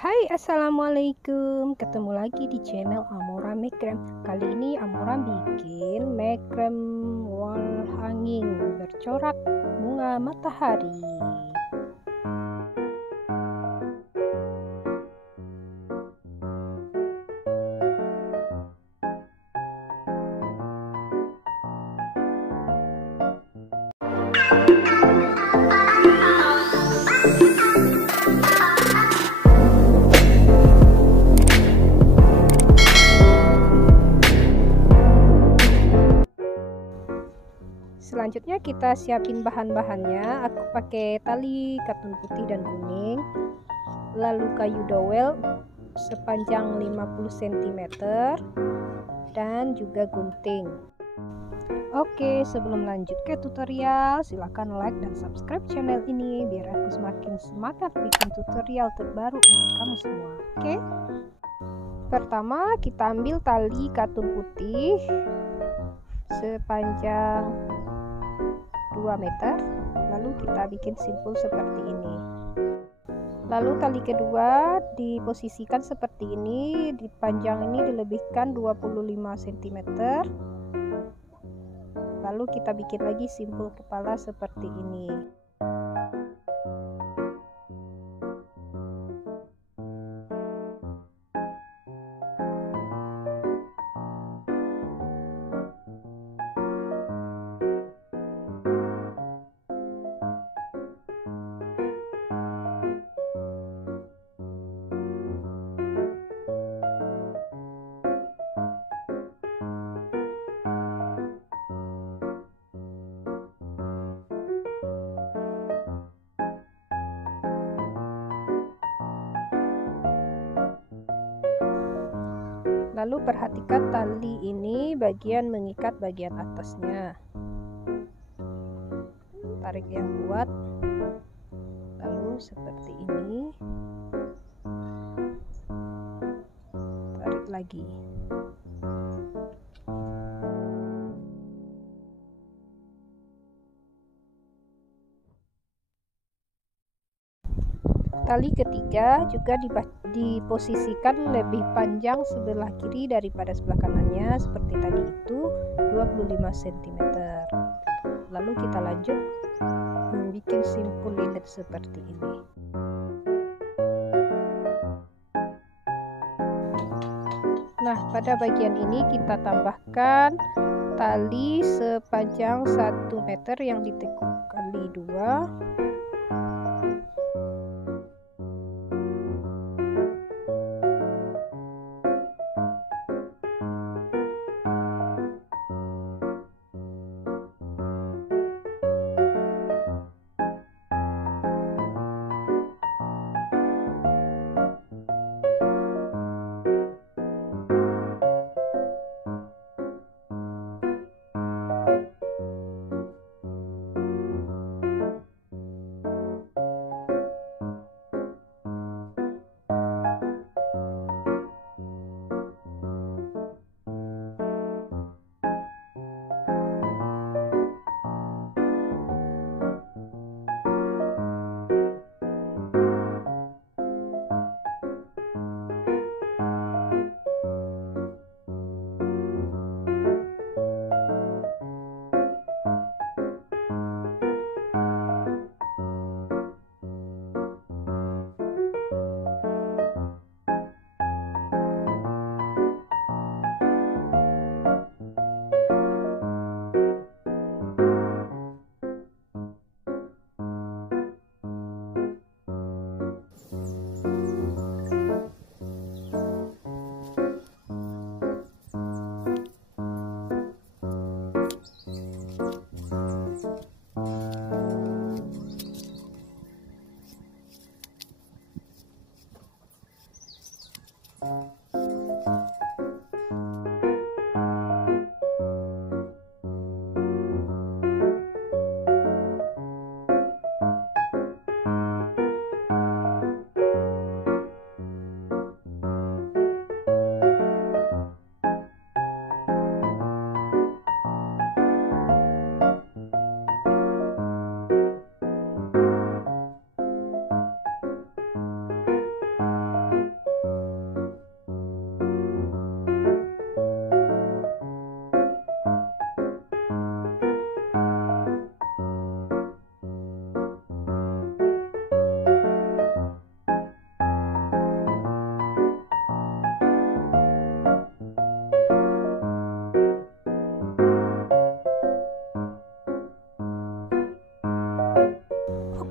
Hai, assalamualaikum. Ketemu lagi di channel Amora Makrem. Kali ini Amora bikin makrem wall hanging bercorak bunga matahari. Selanjutnya kita siapin bahan-bahannya. Aku pakai tali katun putih dan kuning, lalu kayu dowel sepanjang 50 cm dan juga gunting. Oke, sebelum lanjut ke tutorial, silahkan like dan subscribe channel ini biar aku semakin semangat bikin tutorial terbaru untuk kamu semua. Oke, pertama kita ambil tali katun putih sepanjang 2 meter, lalu kita bikin simpul seperti ini. Lalu tali kedua diposisikan seperti ini, di panjang ini dilebihkan 25 cm. Lalu kita bikin lagi simpul kepala seperti ini. Lalu perhatikan tali ini bagian mengikat bagian atasnya. Tarik yang kuat. Lalu seperti ini. Tarik lagi. Tali ketiga juga diposisikan lebih panjang sebelah kiri daripada sebelah kanannya, seperti tadi itu 25 cm. Lalu kita lanjut membuat simpul lilit seperti ini. Nah, pada bagian ini kita tambahkan tali sepanjang 1 meter yang ditekuk kali 2.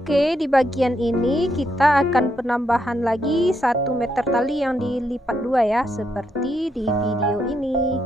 Oke, di bagian ini kita akan penambahan lagi 1 meter tali yang dilipat dua ya, seperti di video ini.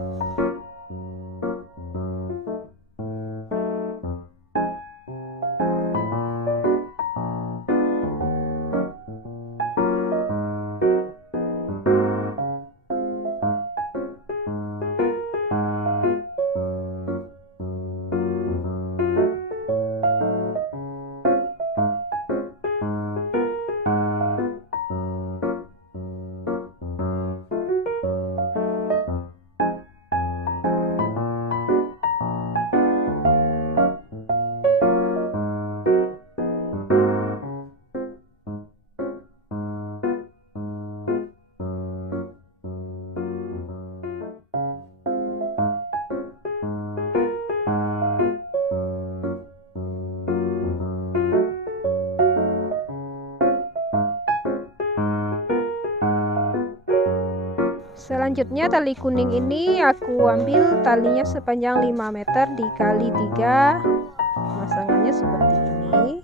Selanjutnya tali kuning ini aku ambil talinya sepanjang 5 meter dikali 3, pemasangannya seperti ini.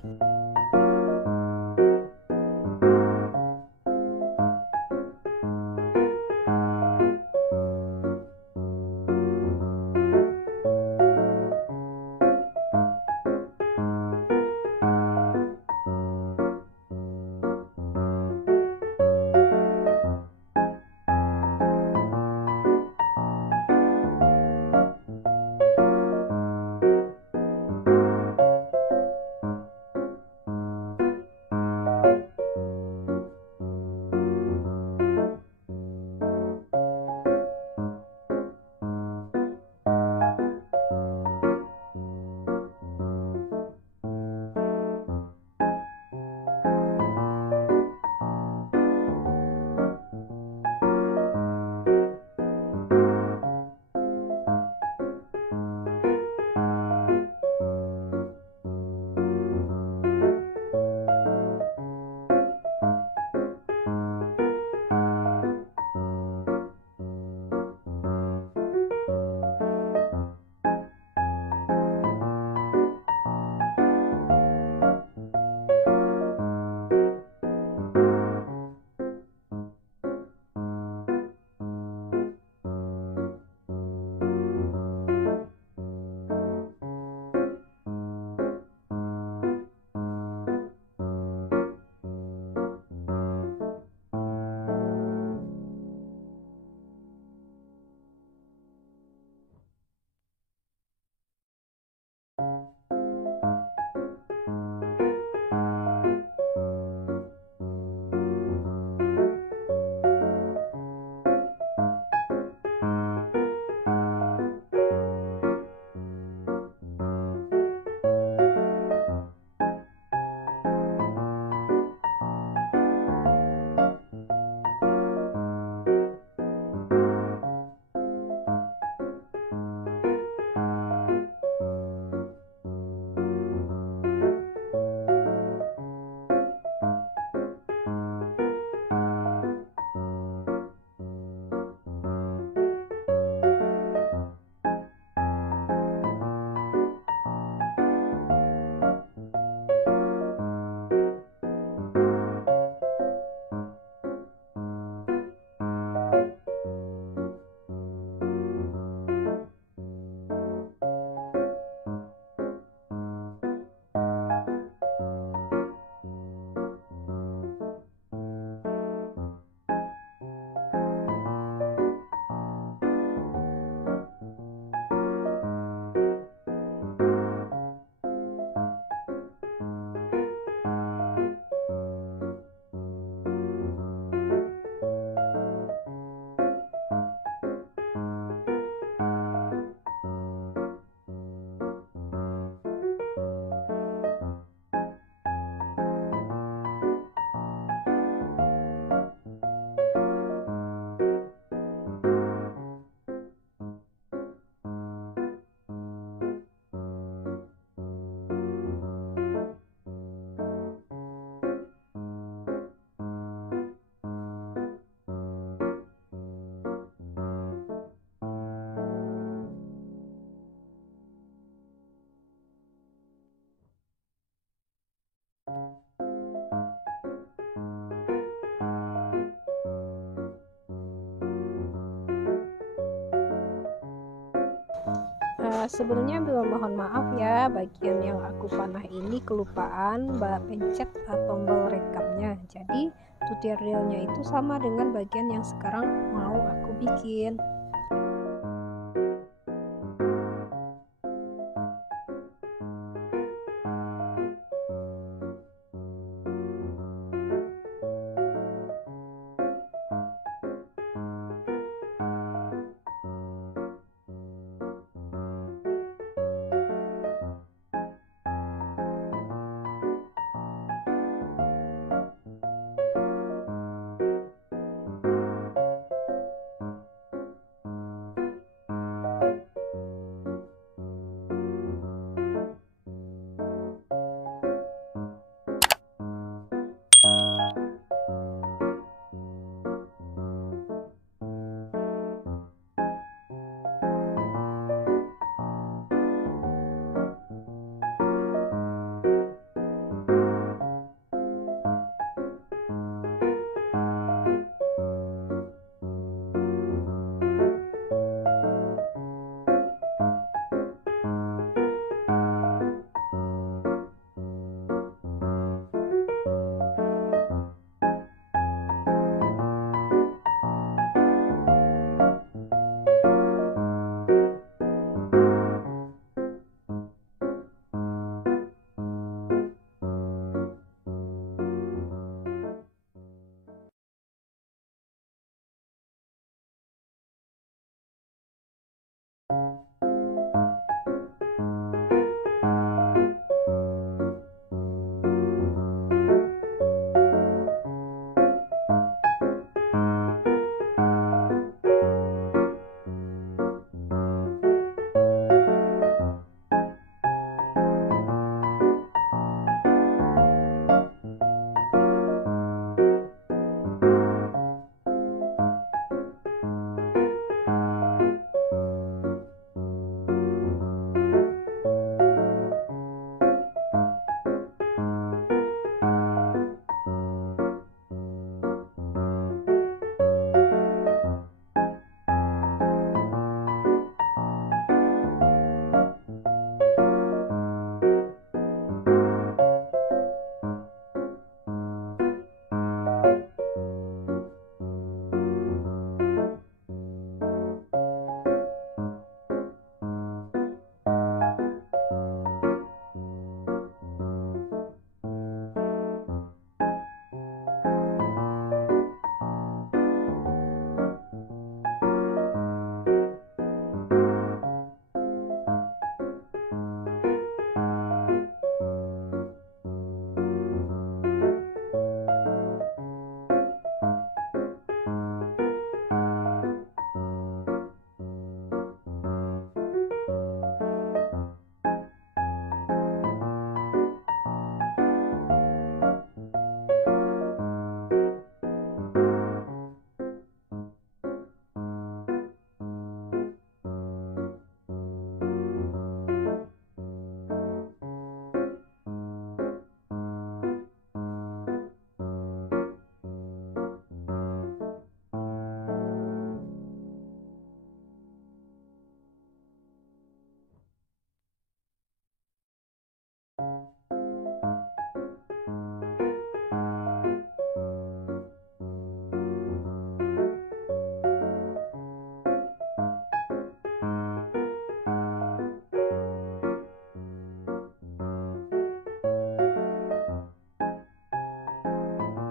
Sebelumnya mohon maaf ya, bagian yang aku panah ini kelupaan pencet tombol rekamnya. Jadi tutorialnya itu sama dengan bagian yang sekarang mau aku bikin.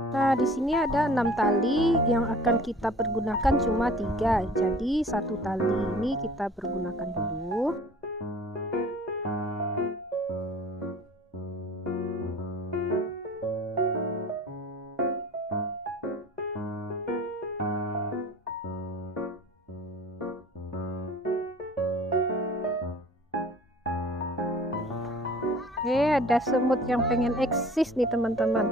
Nah, di sini ada 6 tali yang akan kita pergunakan cuma 3. Jadi satu tali ini kita pergunakan dulu. Ada semut yang pengen eksis nih teman-teman.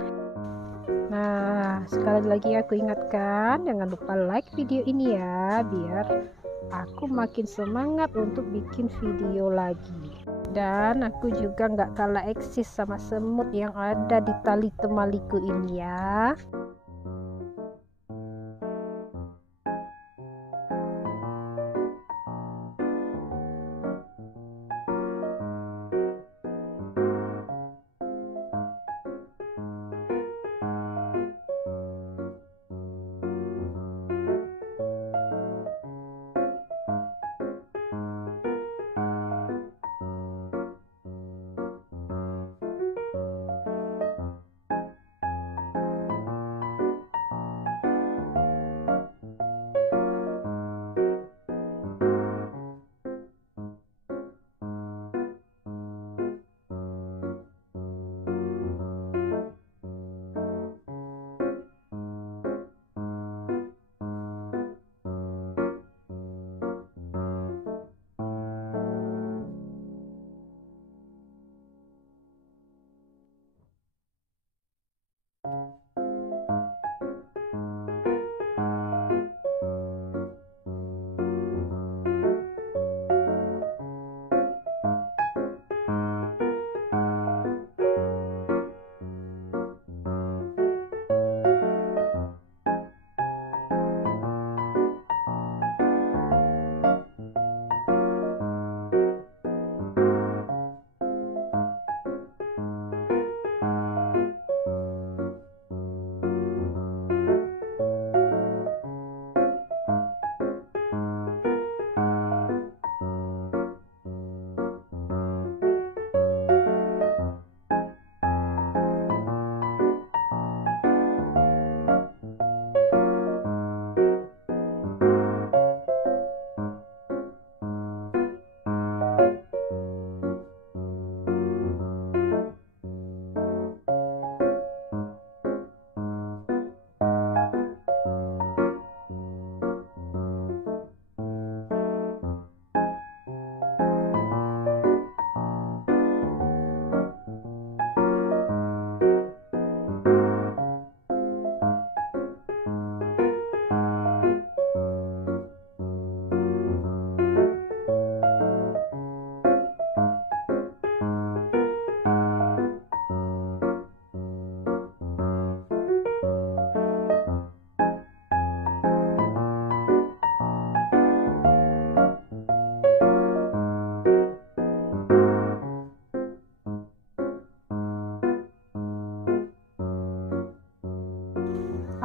Nah, sekali lagi aku ingatkan, jangan lupa like video ini ya, biar aku makin semangat untuk bikin video lagi. Dan aku juga nggak kalah eksis sama semut yang ada di tali temaliku ini ya.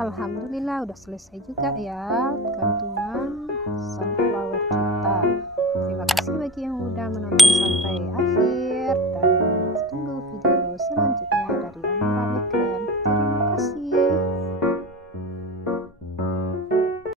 Alhamdulillah udah selesai juga ya gantungan sunflower kita. Terima kasih bagi yang udah menonton sampai akhir.